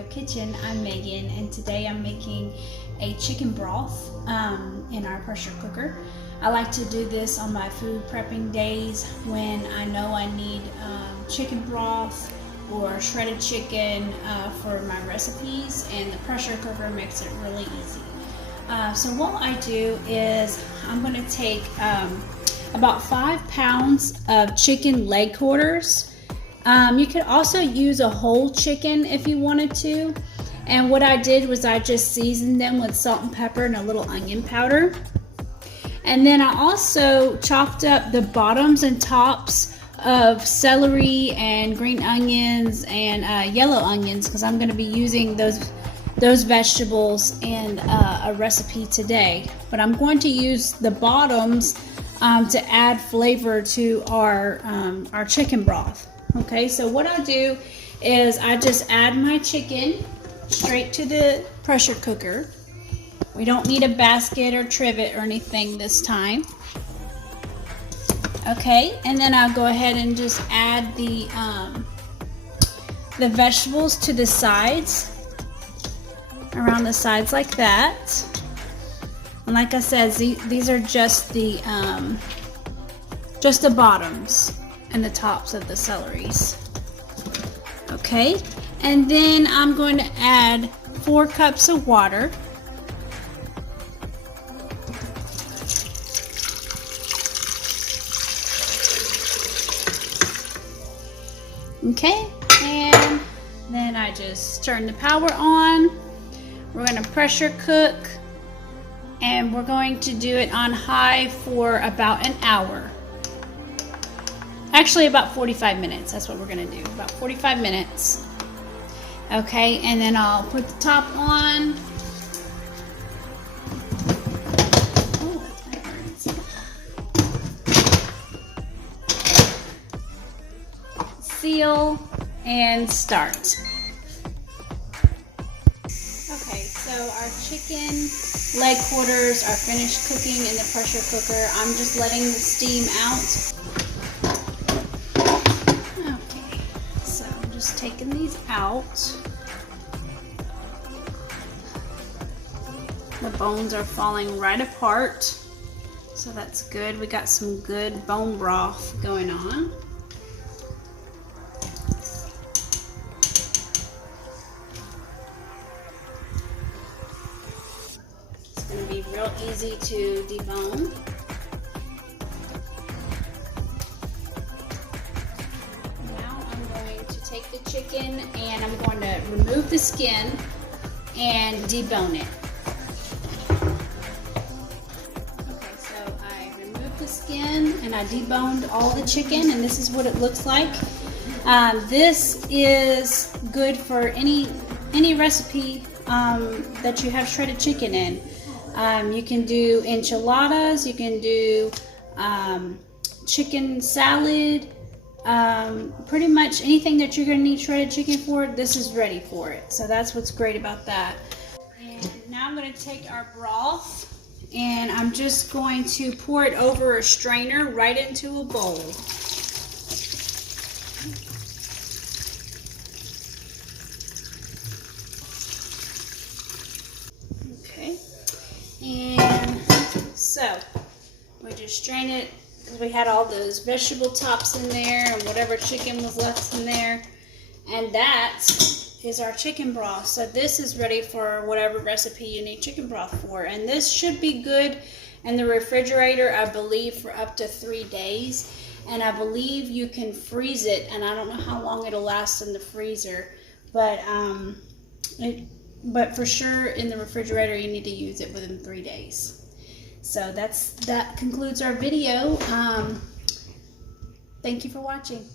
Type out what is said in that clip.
Keto Kitchen. I'm Megan, and today I'm making a chicken broth in our pressure cooker. I like to do this on my food prepping days when I know I need chicken broth or shredded chicken for my recipes, and the pressure cooker makes it really easy. So what I do is I'm going to take about 5 pounds of chicken leg quarters. You could also use a whole chicken if you wanted to. And what I did was I just seasoned them with salt and pepper and a little onion powder. And then I also chopped up the bottoms and tops of celery and green onions and yellow onions, because I'm going to be using those vegetables in a recipe today. But I'm going to use the bottoms to add flavor to our chicken broth. Okay, so what I do is I just add my chicken straight to the pressure cooker. We don't need a basket or trivet or anything this time. Okay, and then I'll go ahead and just add the vegetables to the sides, around the sides like that. And like I said, these are just the bottoms and the tops of the celeries. Okay, and then I'm going to add 4 cups of water. Okay, and then I just turn the power on. We're going to pressure cook, and we're going to do it on high for about an hour. Actually, about 45 minutes. That's what we're going to do. About 45 minutes. Okay, and then I'll put the top on. Oh, that hurts. Seal and start. Okay, so our chicken leg quarters are finished cooking in the pressure cooker. I'm just letting the steam out. Just taking these out. The bones are falling right apart, so that's good. We got some good bone broth going on. It's going to be real easy to debone. Take the chicken and I'm going to remove the skin and debone it. Okay, so I removed the skin and I deboned all the chicken, and this is what it looks like. This is good for any recipe that you have shredded chicken in. You can do enchiladas, you can do chicken salad. Pretty much anything that you're going to need shredded chicken for, this is ready for it. So that's what's great about that. And now I'm going to take our broth and I'm just going to pour it over a strainer right into a bowl. Okay, and so we just strain it. We had all those vegetable tops in there and whatever chicken was left in there, and that is our chicken broth. So this is ready for whatever recipe you need chicken broth for, and this should be good in the refrigerator, I believe, for up to 3 days. And I believe you can freeze it, and I don't know how long it'll last in the freezer, but for sure in the refrigerator you need to use it within 3 days. So that concludes our video. Thank you for watching.